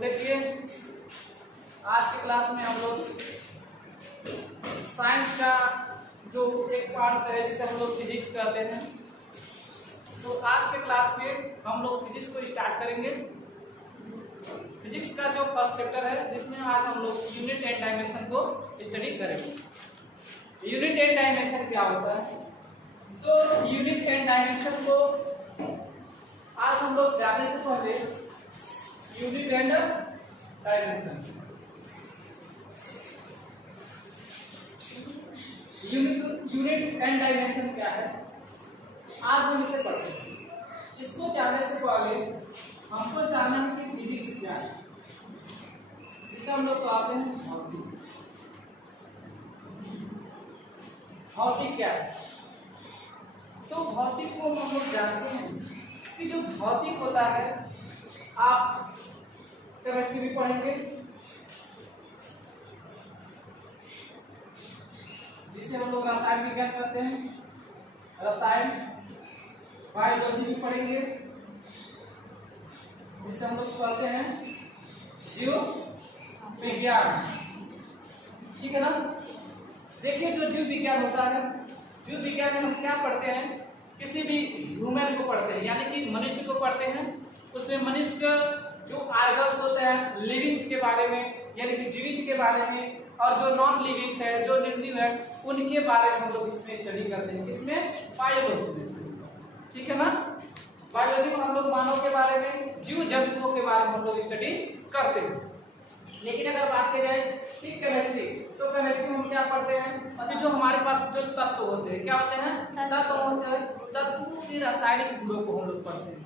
देखिए आज के क्लास में हम लोग साइंस का जो एक पार्ट है जिसे हम लोग फिजिक्स कहते हैं, तो आज के क्लास में हम लोग फिजिक्स को स्टार्ट करेंगे। फिजिक्स का जो फर्स्ट चैप्टर है जिसमें आज हम लोग यूनिट एंड डायमेंशन को स्टडी करेंगे। यूनिट एंड डायमेंशन क्या होता है? तो यूनिट एंड डायमेंशन को आज हम लोग जाने से पहले unit and dimension unit and dimension क्या है आज हम इसे पढ़ते हैं। इसको जानने से पहले हमको जानना है कि फिजिक्स क्या है, जिसे हम लोग कहते हैं भौतिक। भौतिक क्या है? तो भौतिक को हम लोग जानते हैं कि जो भौतिक होता है, आप केमिस्ट्री भी पढ़ेंगे जिसे हम लोग रसायन विज्ञान कहते हैं, रसायन। बायोलॉजी भी पढ़ेंगे जिसे हम लोग कहते हैं जीव विज्ञान। ठीक है ना? देखिए जो जीव विज्ञान होता है, जीव विज्ञान में हम क्या पढ़ते हैं? किसी भी ह्यूमन को पढ़ते हैं, यानी कि मनुष्य को पढ़ते हैं। उसमें मनुष्य का जो ऑर्गन्स होते हैं, लिविंग्स के बारे में, यानी कि जीवित के बारे में, और जो नॉन लिविंग्स है, जो निर्जीव है, उनके बारे में हम लोग इसमें स्टडी करते हैं। किसमें? बायोलॉजी में। ठीक है ना? बायोलॉजी में हम लोग मानव के बारे में, जीव जंतुओं के बारे में हम लोग स्टडी करते हैं। लेकिन अगर बात की जाए ठीक केमिस्ट्री, तो केमिस्ट्री में हम क्या पढ़ते हैं? अभी जो हमारे पास जो तत्व होते हैं, क्या होते हैं? तत्व होते हैं। तत्वों के रासायनिक गुणों को हम लोग पढ़ते हैं,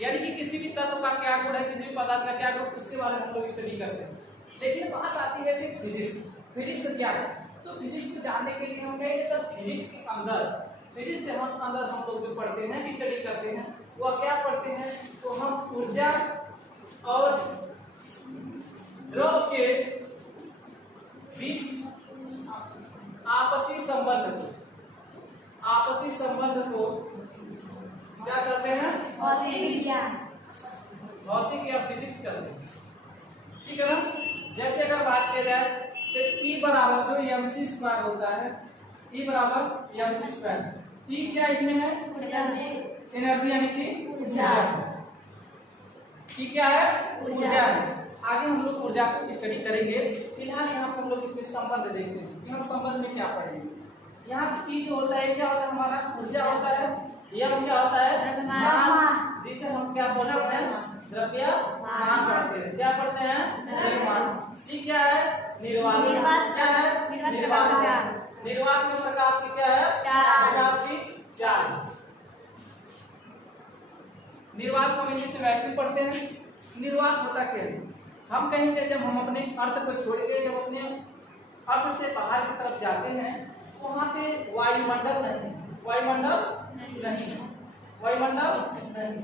यानी कि किसी भी तत्व का क्या गुण है, किसी भी पदार्थ का क्या गुण, उसके बारे में हम लोग स्टडी करते हैं। लेकिन बात आती है कि फिजिक्स। फिजिक्स क्या है? तो फिजिक्स को जानने के लिए हम कहेंगे सर फिजिक्स के अंदर, फिजिक्स के अंदर हम लोग जो पढ़ते हैं, स्टडी करते हैं, वो क्या पढ़ते हैं? तो हम ऊर्जा और द्रव के बीच आपसी संबंध को क्या कहते हैं? भौतिक विज्ञान, भौतिक या फिजिक्स कहते हैं। ठीक है ना? जैसे अगर बात की जाए तो E बराबर जो mc स्क्वायर होता है, E बराबर mc स्क्वायर। E क्या इसमें है? एनर्जी, यानी कि ऊर्जा। E क्या है? ऊर्जा है। आगे हम लोग ऊर्जा को स्टडी करेंगे। फिलहाल यहाँ पर हम लोग इसमें संबंध देखते हैं कि हम संबंध में क्या पढ़ेंगे। यहाँ E जो होता है क्या होता है? हमारा ऊर्जा होता है। M क्या होता है? मास, जिसे हम क्या बोलते हैं? द्रव्यमान पढ़ते हैं। क्या पढ़ते हैं? द्रव्यमान। C क्या है? निर्वात। क्या है? निर्वात। निर्वात में प्रकाश की क्या है? प्रकाश की चाल। निर्वात को हम इंग्लिश में बैटरी पढ़ते हैं। निर्वात होता क्या है? हम कहेंगे जब हम अपने अर्थ को छोड़ के जब अपने अर्थ से बाहर की तरफ जाते हैं, तो वहाँ पे वायुमंडल नहीं, वायुमंडल नहीं, वायुमंडल नहीं।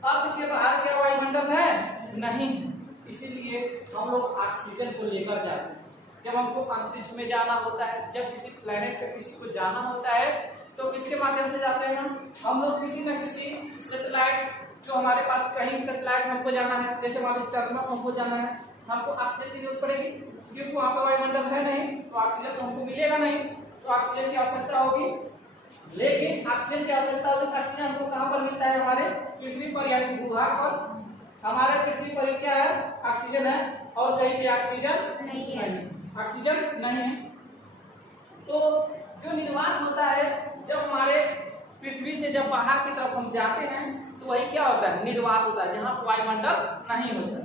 अर्थ के बाहर क्या वायुमंडल है? नहीं। इसीलिए हम लोग ऑक्सीजन को लेकर जाते हैं। जब हमको अंतरिक्ष में जाना होता है, जब किसी प्लेनेट पे किसी को जाना होता है, तो किसके माध्यम से जाते हैं? हम लोग किसी न किसी सैटेलाइट, जो हमारे पास कहीं सैटेलाइट में हमको जाना है, जैसे मान लीजिए चंद्रमा को हमको जाना है, हमको ऑक्सीजन की जरूरत पड़ेगी, क्योंकि वहाँ पर वायुमंडल है नहीं, तो ऑक्सीजन तो हमको मिलेगा नहीं, तो ऑक्सीजन की आवश्यकता होगी। लेकिन ऑक्सीजन की आवश्यकता होगी, ऑक्सीजन हमको कहाँ पर मिलता है? हमारे पृथ्वी पर, यानी भूभाग पर। हमारे पृथ्वी पर क्या है? ऑक्सीजन है, और कहीं पे ऑक्सीजन नहीं है, ऑक्सीजन नहीं है। तो जो निर्वात होता है, जब हमारे पृथ्वी से जब बाहर की तरफ हम जाते हैं, तो वही क्या होता है? निर्वात होता है, जहाँ वायुमंडल नहीं होता है।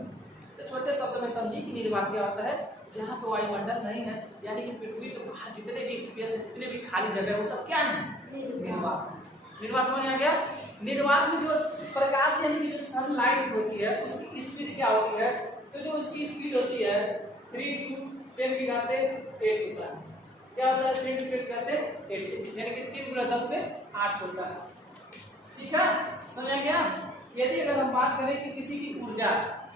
तो छोटे शब्द में समझिए कि निर्वात क्या होता है? जहाँ पे वायुमंडल नहीं है, यानी कि पृथ्वी के बाहर जितने भी स्पेस है, जितने भी खाली जगह है, वो सब क्या है? निर्वात। निर्वात समझ में आ गया? निर्वात में जो प्रकाश, यानी कि जो सनलाइट होती है, उसकी स्पीड क्या होती है? तो जो उसकी स्पीड होती है 3 × 10⁸ होता है। क्या होता है? 3 × 10⁸, यानी कि 3 × 10 में 8 होता है। ठीक है? समझ आ गया? यदि अगर हम बात करें कि किसी की ऊर्जा,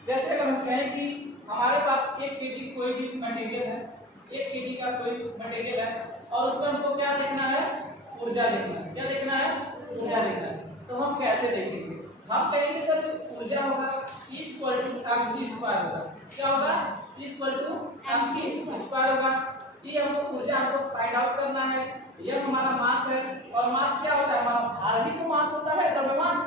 जैसे अगर हम कहें कि हमारे पास 1 kg कोई भी मटेरियल है, 1 kg का कोई मटेरियल है, और उस पर हमको क्या देखना है? ऊर्जा देखना है। क्या देखना है? ऊर्जा देखना है। तो हम कैसे देखेंगे? हम कहेंगे सर जो ऊर्जा होगा इक्वल टू mc स्क्वायर होगा। क्या होगा? इक्वल टू mc स्क्वायर होगा। ये हमको ऊर्जा हमको फाइंड आउट करना है। ये हमारा मास है और मास क्या होता है? हमारा भार ही तो मास होता है, द्रव्यमान।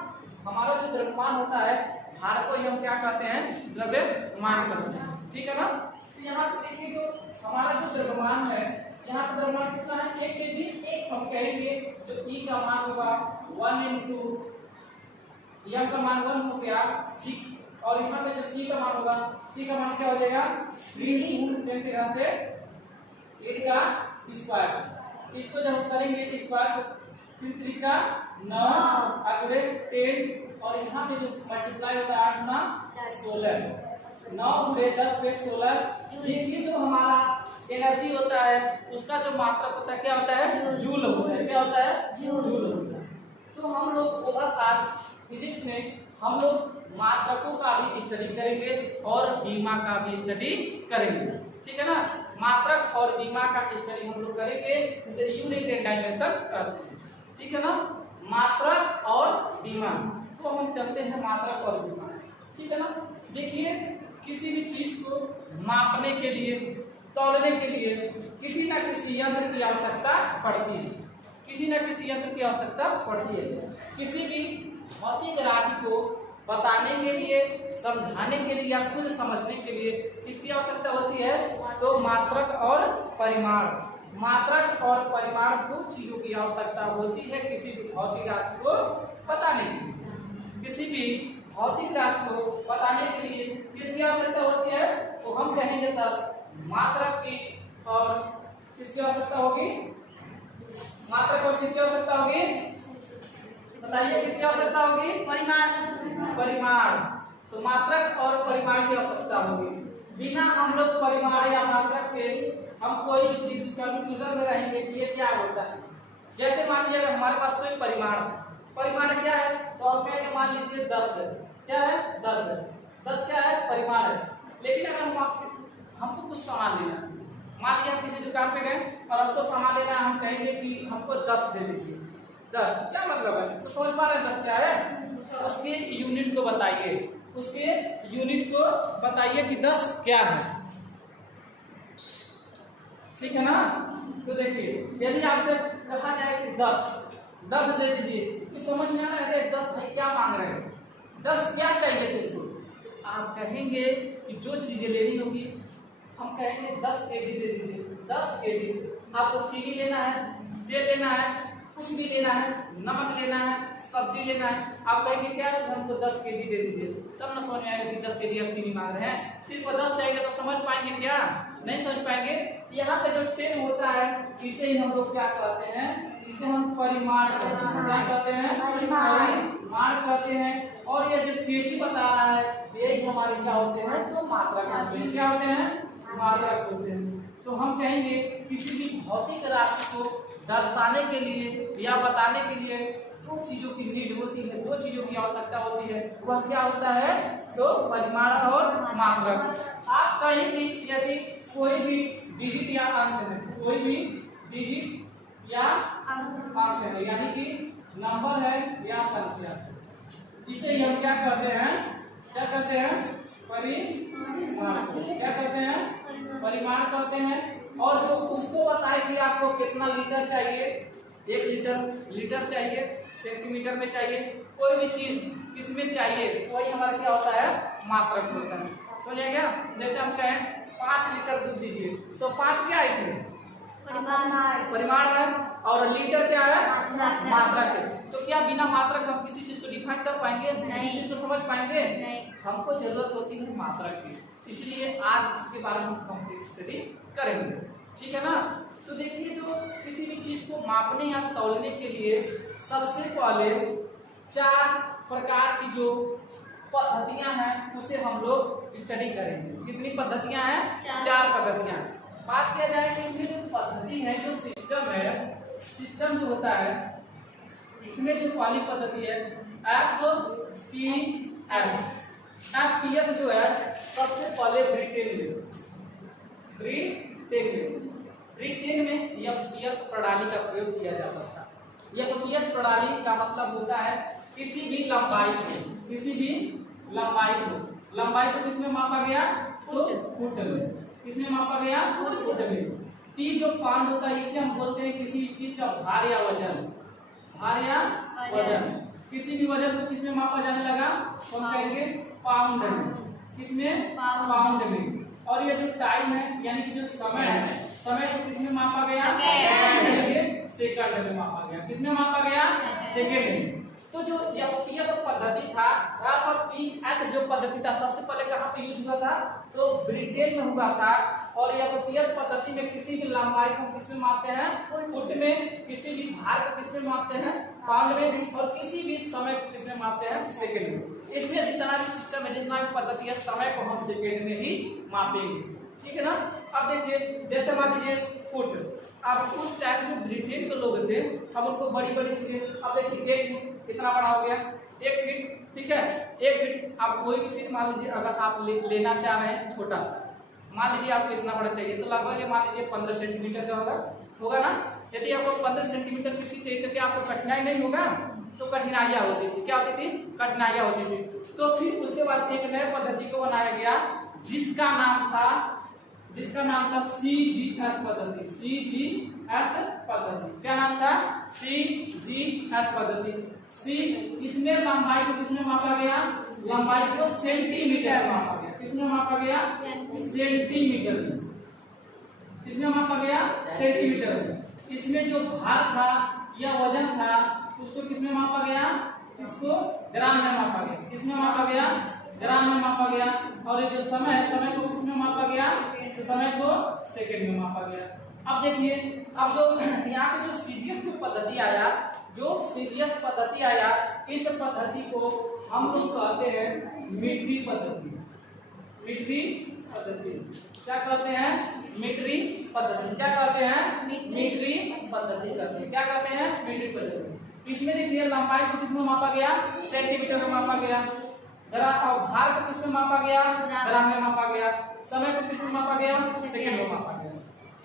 हमारा जो द्रव्यमान होता है भार को ही हम क्या कहते हैं? द्रव्यमान कहते हैं। ठीक है ना? तो यहाँ पे देखिए जो हमारा जो द्रव्यमान है, यहाँ पे द्रव्यमान कितना है? 1 केजी। एक हम कहेंगे जो E का मान होगा 1 into M का मान 1 हो गया, ठीक। और यहाँ पे जो C का मान होगा, C का मान क्या हो जाएगा? 3 into 10 के घात 8 का स्क्वायर। इसको जब हम करेंगे स्क्वायर तो 3 3 का 9 अगले 10 और यहाँ पे जो मल्टीप्लाई होता है 8 गुना 16, 9 गुणे 10 पे 16। देखिए जो हमारा एनर्जी होता है उसका जो मात्रक होता है क्या होता है? जूल होता है। क्या होता है? जूल होता है। तो हम लोग ओवरऑल फिजिक्स में हम लोग मात्रकों का भी स्टडी करेंगे और बीमा का भी स्टडी करेंगे। ठीक है ना? मात्रक और बीमा का स्टडी हम लोग करेंगे, जिसे यूनिट एंड डायमेंशन कहते हैं। ठीक है ना? मात्रक और बीमा। तो हम चलते हैं मात्रक और बीमा। ठीक है ना? देखिए किसी भी चीज को मापने के लिए, तौलने के लिए किसी न किसी यंत्र की आवश्यकता पड़ती है। किसी न किसी यंत्र की आवश्यकता पड़ती है। किसी भी भौतिक राशि को बताने के लिए, समझाने के लिए या खुद समझने के लिए किसकी आवश्यकता होती है? तो मात्रक और परिमाण। मात्रक और परिमाण दो चीजों की आवश्यकता होती है किसी भी भौतिक राशि को बताने के लिए। किसी भी भौतिक राशि को बताने के लिए किसकी आवश्यकता होती है? तो हम कहेंगे सर मात्रक की और किसकी आवश्यकता होगी? मात्रक और किसकी आवश्यकता होगी? बताइए किसकी आवश्यकता होगी? परिमाण। परिमाण। तो मात्रक और परिमाण की आवश्यकता होगी। बिना हम लोग परिमाण या मात्रक के हम कोई भी चीज कंफ्यूजन में रहेंगे कि ये क्या होता है। जैसे मान लीजिए अगर हमारे पास कोई परिमाण है, परिमाण क्या है? तो हम कहेंगे मान लीजिए 10 है। क्या है? 10 है। 10 क्या है? परिमाण है। लेकिन अगर हम आपसे हमको कुछ सामान लेना है, मान लीजिए हम किसी दुकान पे गए और हमको सामान लेना है, हम कहेंगे कि हमको 10 दे दीजिए। 10 क्या मतलब है? तो समझ पा रहे हैं 10 क्या है? उसके यूनिट को बताइए, उसके यूनिट को बताइए कि 10 क्या है। ठीक है ना? तो देखिए यदि आपसे कहा जाए कि 10 दे दीजिए, तो समझ में आ रहा है 10 भाई क्या मांग रहे हैं? 10 क्या चाहिए तुमको? तो आप कहेंगे कि जो चीजें लेनी होगी, हम कहेंगे 10 केजी दे दीजिए। 10 केजी आपको चीनी लेना है, तेल लेना है, कुछ भी लेना है, नमक लेना है, सब्जी लेना है, आप कहेंगे क्या? हमको 10 केजी दे दीजिए। तब ना समझ में आएगा कि 10 केजी आप चीनी मांग रहे हैं। सिर्फ 10 चाहिए तो समझ पाएंगे क्या? नहीं समझ पाएंगे। यहाँ पे जो 10 होता है इसे ही हम लोग क्या कहते हैं? इसे हम परिमाण कहते हैं। क्या कहते हैं? परिमाण कहते हैं। और ये जो केजी बता रहा है ये हमारे क्या होते हैं? तो मात्रक होते हैं। क्या होते हैं? मात्रक होते हैं। तो हम कहेंगे किसी भी भौतिक राशि को दर्शाने के लिए या बताने के लिए दो चीजों की नीड होती है, दो चीजों की आवश्यकता होती है। वह क्या होता है? तो परिमाण और मात्रक। आप कहीं भी यदि कोई भी डिजिट या अंक है, कोई भी डिजिट या अंक है, यानी कि नंबर है या संख्या, इसे हम क्या कहते हैं? क्या कहते हैं? परिमाण। क्या कहते हैं? परिमाण कहते हैं। और जो उसको बताए कि आपको कितना लीटर चाहिए, 1 लीटर चाहिए, सेंटीमीटर में चाहिए, कोई भी चीज किसमें चाहिए, वही हमारा क्या होता है? मात्रक होता है। समझ गया? जैसे हम कहें 5 लीटर दूध दीजिए, तो 5 क्या है इसमें? परिमाण है। और लीटर क्या है? मात्रक है। तो क्या बिना मात्रक हम किसी चीज को डिफाइन कर पाएंगे? किसी चीज को समझ पाएंगे? हमको जरूरत होती है मात्रक की, इसलिए आज इसके बारे में हम कंप्लीट स्टडी करेंगे। ठीक है ना? तो देखिए जो किसी भी चीज को मापने या तौलने के लिए सबसे पहले 4 प्रकार की जो पद्धतियां हैं उसे हम लोग स्टडी करेंगे। कितनी पद्धतियां हैं? 4 पद्धतियां। बात किया जाए कि इनमें जो पद्धति है, जो सिस्टम है, सिस्टम जो होता है इसमें जो पहली पद्धति है FPS। FPS जो है सबसे पहले ब्रिटेन में FPS प्रणाली का प्रयोग किया जाता था। FPS प्रणाली का मतलब होता है किसी भी लंबाई को किसी भी लंबाई को किसमें मापा गया? तो फुट में। किसमें मापा गया? फुट में। टी जो पाउंड होता है इसे हम बोलते हैं किसी भी चीज का भार या वजन। भार या वजन, किसी भी वजन को किसमें मापा जाने लगा? तो हम कहेंगे पाउंड में। किसमें? पाउंड में। और ये जो टाइम है यानी कि जो समय है, समय को किसमें मापा गया? सेकंड में मापा गया। किसमें मापा गया? सेकंड में। तो जो एफपीएस पद्धति था, एफपीएस जो पद्धति था सबसे पहले कहाँ पे यूज हुआ था? तो ब्रिटेन में हुआ था। और एफपीएस पद्धति में किसी भी लंबाई को किसमें मापते हैं? फुट में। किसी भी भार को किसमें मापते हैं? पाउंड में। और किसी भी समय को किसमें मापते हैं? सेकंड में। इसमें जितना भी सिस्टम है, जितना भी पद्धति है, समय को हम सेकंड में ही मापेंगे। ठीक है ना? अब देखिए, जैसे मान लीजिए फुट। अब उस टाइम जो ब्रिटेन के लोग थे, हम उनको बड़ी बड़ी चीजें, अब देखिए 1 फुट कितना बड़ा हो गया? 1 फीट। ठीक है, 1 फीट। आप कोई भी चीज मान लीजिए अगर आप लेना चाह रहे हैं छोटा सा, मान लीजिए आपको इतना बड़ा चाहिए तो लगभग मान लीजिए 15 सेंटीमीटर का होगा ना? यदि आपको 15 सेंटीमीटर की चीज चाहिए तो क्या आपको कठिनाई नहीं होगा? तो कठिनाइयां होती थी। क्या होती थी? कठिनाइयां होती थी। तो फिर उसके बाद एक नए पद्धति को बनाया गया जिसका नाम था CGS पद्धति। CGS पद्धति। क्या नाम था? CGS पद्धति। सी, इसमें लंबाई को किसमें मापा गया? लंबाई को सेंटीमीटर में मापा गया। किसमें मापा गया? सेंटीमीटर में। किसमें मापा गया? सेंटीमीटर में। इसमें जो भार था या वजन था उसको किसमें मापा गया? इसको ग्राम में मापा गया। किसमें मापा गया? ग्राम में मापा गया। और ये जो समय है, समय को किसमें मापा गया? तो समय को सेकंड में मापा गया। अब देखिए, अब जो यहाँ पे जो सीजीएस पद्धति आया, इस पद्धति को हम लोग कहते हैं मीट्री पद्धति। मीट्री पद्धति क्या कहते हैं? मीट्री पद्धति। क्या कहते हैं? मीट्री पद्धति कहते हैं। क्या कहते हैं? मीट्री पद्धति। इसमें देखिए लंबाई को किसमें मापा गया? सेंटीमीटर में मापा गया। और भार को किसमें मापा गया? ग्राम में मापा गया। समय को किसमें मापा गया? सेकंड में मापा गया।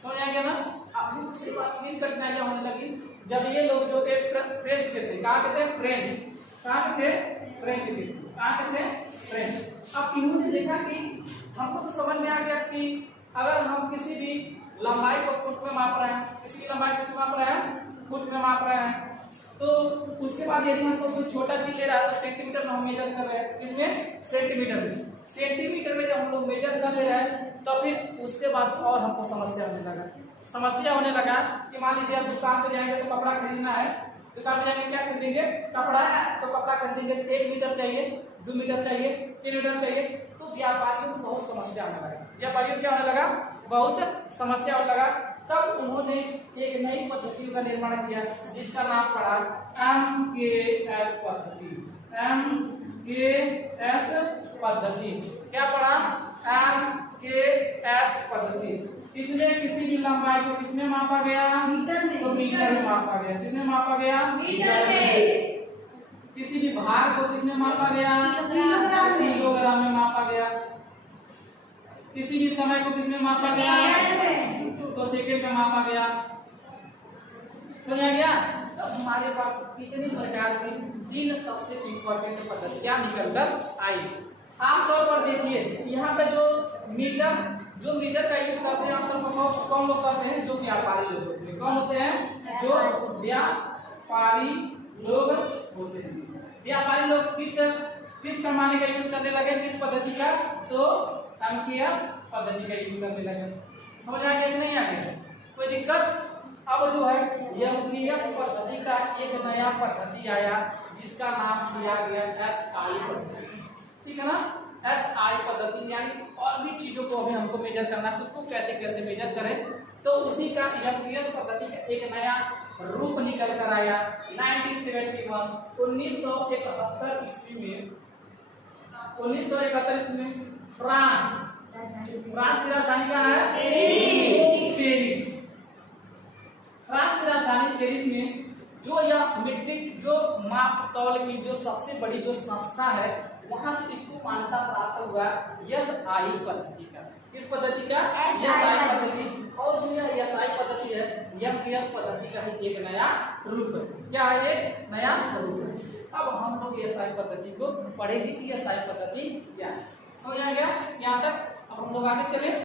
समझ आ गया ना? अब उसके बाद फिर कठिनाइयां होने लगी जब ये लोग जो एक फ्रेंच के थे। कहाँ के थे? फ्रेंच। कहाँ के थे? फ्रेंच के। कहाँ के थे? फ्रेंच। अब इन्होंने देखा कि हमको तो समझ में आ गया कि अगर हम किसी भी लंबाई को फुट में माप रहे हैं, किसी की लंबाई किसमें माप रहे हैं? फुट में माप रहे हैं, तो उसके बाद यदि हमको कोई छोटा चीज ले रहा है तो सेंटीमीटर में हम मेजर कर रहे हैं। किसमें? सेंटीमीटर में। सेंटीमीटर में जब हम लोग मेजर कर ले रहे हैं तो फिर उसके बाद और हमको समस्या होने लगा कि मान लीजिए आप दुकान पे जाएंगे तो कपड़ा खरीदना है। दुकान पे जाएंगे, क्या खरीदेंगे? कपड़ा। तो कपड़ा खरीदेंगे, 1 मीटर चाहिए, 2 मीटर चाहिए, 3 मीटर चाहिए। तो व्यापारियों को बहुत समस्या होने लगा। व्यापारियों क्या होने लगा? बहुत समस्या होने लगा। तब उन्होंने एक नई पद्धति का निर्माण किया जिसका नाम पड़ा MKS पद्धति। MKS पद्धति। क्या पड़ा? MKS पद्धति। इसमें किसी भी लंबाई को किसमें मापा गया? मीटर में। तो मीटर में मापा गया। किसमें मापा गया? मीटर में। किसी भी भार को किसमें मापा गया? किलोग्राम में मापा गया। किसी भी समय को किसमें मापा गया? तो सेकंड में मापा गया। समझ आ गया? अब हमारे पास कितनी प्रकार की 3 सबसे इंपॉर्टेंट पद्धतियां निकल कर आई। आमतौर पर देखिए यहाँ पे जो मीटर का यूज करते हैं आमतौर पर कौन लोग करते हैं? जो व्यापारी लोग होते हैं। कौन होते हैं? जो व्यापारी लोग होते हैं। व्यापारी लोग किस पैमाने का यूज करने लगे? किस पद्धति का? तो MKS पद्धति का यूज करने लगे। समझ आ गया कि नहीं आ गया? कोई दिक्कत? अब जो है MKS पद्धति का एक नया पद्धति आया जिसका नाम दिया गया SI पद्धति। ठीक है ना? SI पद्धति यानी और भी चीजों को अभी हमको मेजर करना है, उसको कैसे मेजर करें, तो उसी का MKS पद्धति का एक नया रूप निकल कर आया 1971 ईस्वी में। 1971 ईस्वी में फ्रांस की राजधानी कहाँ है? पेरिस। फ्रांस की राजधानी पेरिस में जो यह मीट्रिक जो माप तौल की जो सबसे बड़ी जो संस्था है वहां से इसको मान्यता प्राप्त हुआ SI पद्धति का। किस पद्धति का? SI SI पद्धति। और जो यह SI पद्धति है MPS पद्धति का ही एक नया रूप है। क्या है? एक नया रूप है। अब हम लोग SI पद्धति को पढ़ेंगे कि SI पद्धति क्या है। समझ आ गया यहाँ तक? अब हम लोग आगे चले।